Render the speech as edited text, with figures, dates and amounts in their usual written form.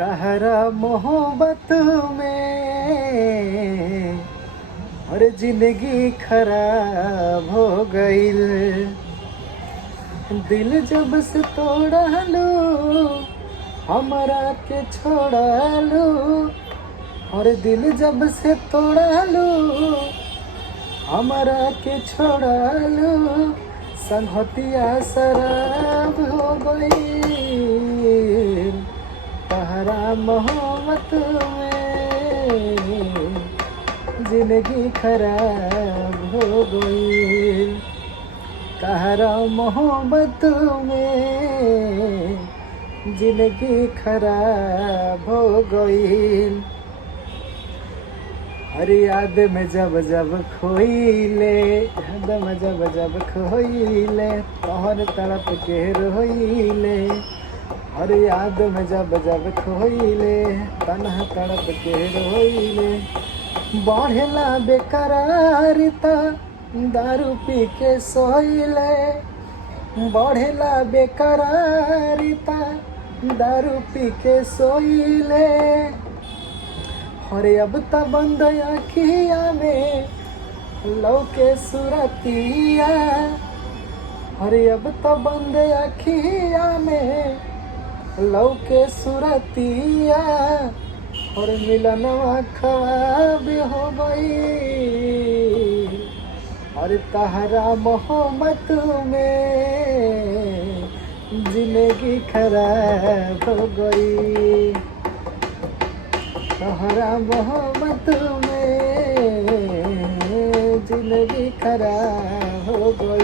तहरा मोहब्बत में और जिंदगी खराब हो गईल। दिल जब से तोड़ा लो हमरा के छोड़ा लो, और दिल जब से तोड़ा लो हमरा के छोड़ा लो, संगतिया शराब हो गई। तहरा मोहब्बत में जिंदगी खराब हो गई। तहरा मोहब्बत में जिंदगी खराब हो गई। हर याद में जब जब खोइले, याद में जब जब खोइले, तोहर तड़प के रोइले। हर याद में जब जब खोइले, तन्हा तड़प के रोइले। बढ़ेला बेकरारिता दारू पी के सोइले, बढ़ेला बेकरारिता दारू पी के सोइले। अरे अब त बंद अखिया में लौके सुरतिया, अरे अब त बंद अखिया में लौके सुरतिया, और मिलनवा ख्वाब हो गई। और तहरा मोहब्बत में जिंदगी खराब हो गई। तहरा मोहब्बत में जिंदगी खराब हो गई।